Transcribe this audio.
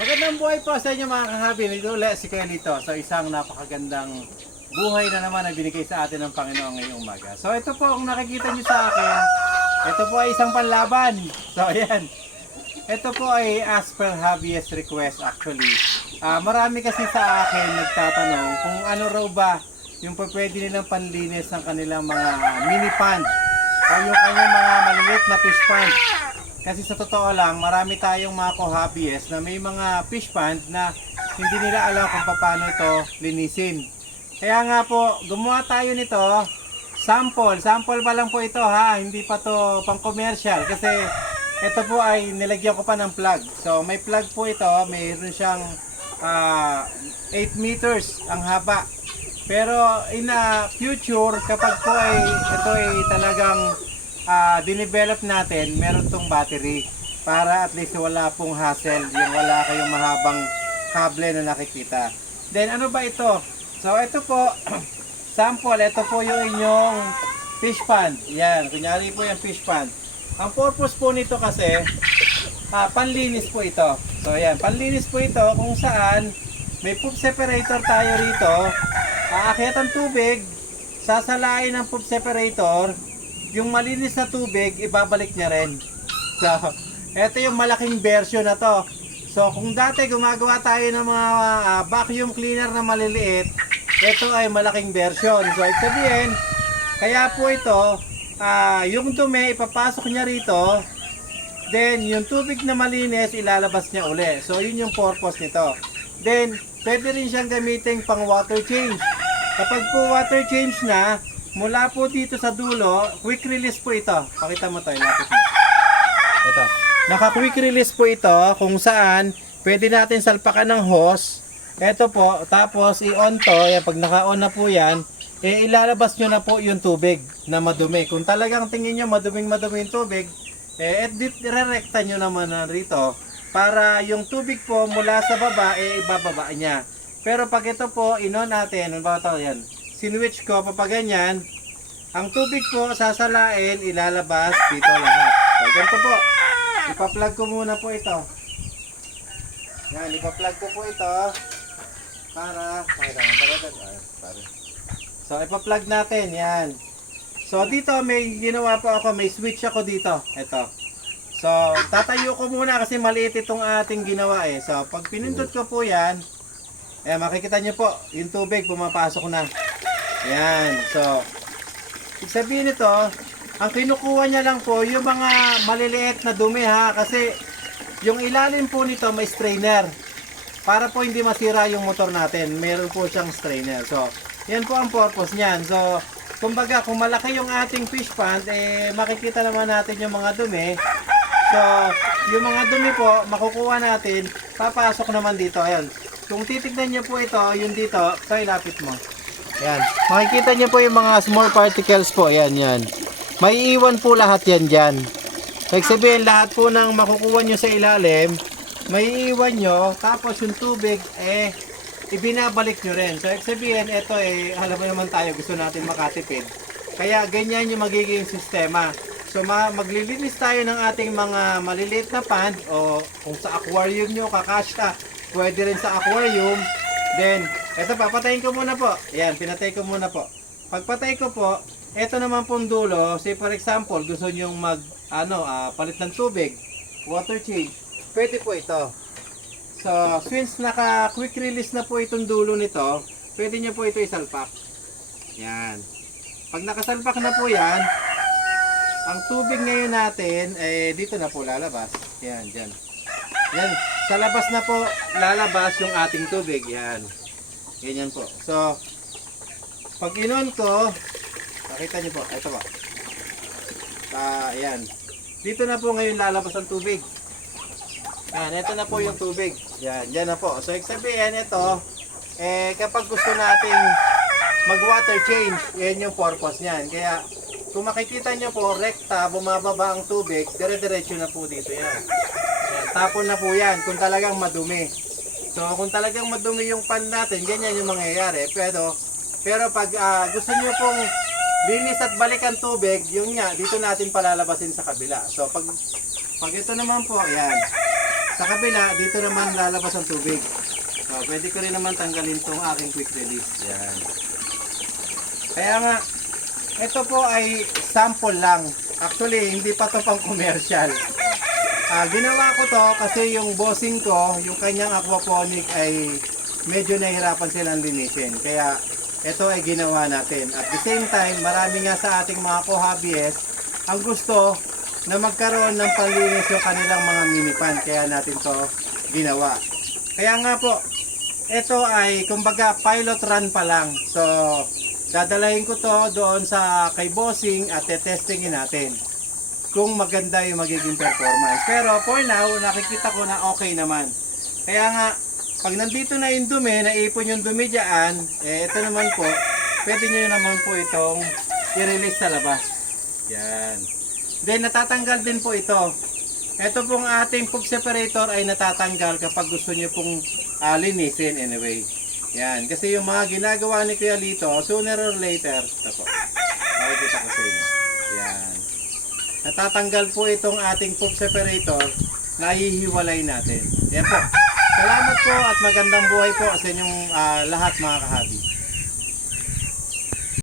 Magandang buhay po sa inyo mga kahabi. Nito ulit si Kuya Lito. So isang napakagandang buhay na naman na binigay sa atin ng Panginoon ngayong umaga. So ito po, kung nakikita nyo sa akin, ito po ay isang panlaban. So ayan. Ito po ay as per hobbyist request actually. Marami kasi sa akin nagtatanong kung ano raw ba yung pwede nilang panlinis ng kanilang mga mini pond o yung kanilang mga maliliit na fish pond. Kasi sa totoo lang, marami tayong mga ko-hobbyist na may mga fish pond na hindi nila alam kung paano ito linisin. Kaya nga po, gumawa tayo nito, sample pa lang po ito ha, hindi pa to pang commercial kasi ito po ay nilagyan ko pa ng plug. So may plug po ito, mayroon siyang 8 meters ang haba. Pero in a future, kapag po ay ito ay talagang dinevelop natin, meron tong battery para at least wala pong hassle, yung wala kayong mahabang kable na nakikita. Then ano ba ito? So ito po, sample, ito po yung inyong fish pond. Yan, kunyari po yung fish pond. Ang purpose po nito kasi, panlinis po ito. So yan, panlinis po ito kung saan may poop separator tayo rito. Aakyat ang tubig, sasalain ng poop separator, yung malinis na tubig, ibabalik niya rin. So, ito yung malaking version na to. So, kung dati gumagawa tayo ng mga vacuum cleaner na maliliit, ito ay malaking version. So, ibig sabihin, kaya po ito, yung dumi, ipapasok niya rito, then, yung tubig na malinis, ilalabas niya uli. So, yun yung purpose nito. Then, pwede rin siyang gamitin pang water change. Kapag po water change na, mula po dito sa dulo, quick release po ito. Pakita mo to, ilapit mo. Ito. Naka-quick release po ito kung saan pwede natin salpakan ng hose. Ito po, tapos i-on to. Yan, pag naka-on na po yan, ilalabas nyo na po yung tubig na madumi. Kung talagang tingin nyo madumi yung tubig, re-recta nyo naman na rito para yung tubig po mula sa baba, ibababa niya. Pero pag ito po, in-on natin, ano ba ito yan? Sinwitch ko, papaganyan, ang tubig po sasalain, ilalabas dito lahat. So, ganito po. Ipa-plug ko muna po ito. Yan, ipa-plug ko po ito para so, ipa-plug natin, yan. So, dito may ginawa po ako, may switch ako dito. Ito. So, tatayo ko muna kasi maliit itong ating ginawa eh. So, pag pinindot ko po yan, makikita nyo po, yung tubig pumapasok na. Yan. So, ibig sabihin nito, ang kinukuha niya lang po yung mga maliliit na dumi ha. Kasi yung ilalim po nito may strainer. Para po hindi masira yung motor natin. Meron po siyang strainer. So, yan po ang purpose niyan. So, kumbaga kung malaki yung ating fish pond, makikita naman natin yung mga dumi. So, yung mga dumi po, makukuha natin, papasok naman dito. Ayan. Kung titignan niyo po ito, yung dito, ito ilapit mo. Yan. Makikita niyo po yung mga small particles po. Yan, yan. May iwan po lahat yan dyan. Ibig sabihin, lahat po ng makukuha nyo sa ilalim, may iwan nyo, tapos yung tubig, ibinabalik nyo rin. So, ibig sabihin, ito alam mo naman tayo, gusto natin makatipid. Kaya, ganyan yung magiging sistema. So, maglilinis tayo ng ating mga maliliit na pond, o kung sa aquarium nyo, kakasya, pwede rin sa aquarium. Then, ito papatayin ko muna po. Ayan, pinatay ko muna po. Pagpatay ko po, ito naman pong dulo, say for example, gusto nyong palit ng tubig, water change, pwede po ito. So, since naka-quick release na po itong dulo nito, pwede nyo po ito isalpak. Yan. Pag nakasalpak na po yan, ang tubig ngayon natin, dito na po lalabas. Yan, dyan. Yan. Sa labas na po lalabas yung ating tubig. Yan. Ganyan po. So, pag inon ko, nakita niyo po, ito po. Ayan. Dito na po ngayon lalabas ang tubig. Yan, ito na po yung tubig. Yan, dyan na po. So, sabihin ito, kapag gusto nating mag-water change, yan yung purpose niyan. Kaya, kung makikita nyo po, rekta, bumababa ang tubig, dire-diretso na po dito yan. Yan, tapon na po yan, kung talagang madumi. So, kung talagang madumi yung pan natin, ganyan yung mangyayari. Pero pag gusto nyo pong linis at balik ang tubig, yung nga, dito natin palalabasin sa kabila. So, pag ito naman po, ayan. Sa kabila, dito naman lalabas ang tubig. So, pwede ko rin naman tanggalin tong aking quick release. Yan. Kaya nga, ito po ay sample lang. Actually, hindi pa to pang commercial. Ginawa ko to kasi yung bossing ko, yung kanyang aquaponic ay medyo nahihirapan silang linisin. Kaya ito ay ginawa natin. At the same time, marami nga sa ating mga ko-hobbyist ang gusto na magkaroon ng panlinis yung kanilang mga mini pan. Kaya natin to ginawa. Kaya nga po, ito ay kumbaga pilot run pa lang. So, dadalahin ko to doon sa kay bossing at testingin natin kung maganda yung magiging performance. Pero for now, nakikita ko na okay naman. Kaya nga, pag nandito na yung dumi, naipon yung dumi dyan, ito naman po, pwede nyo naman po itong i-release sa labas. Yan. Then, natatanggal din po ito. Ito pong ating poop separator ay natatanggal kapag gusto nyo pong linisin anyway. Yan. Kasi yung mga ginagawa ni Kuya Lito, sooner or later, ito po. Makikita ko sa inyo. Yan. Natatanggal po itong ating poop separator na hihiwalay natin. Yan po. Salamat po at magandang buhay po sa inyong lahat mga kahabi.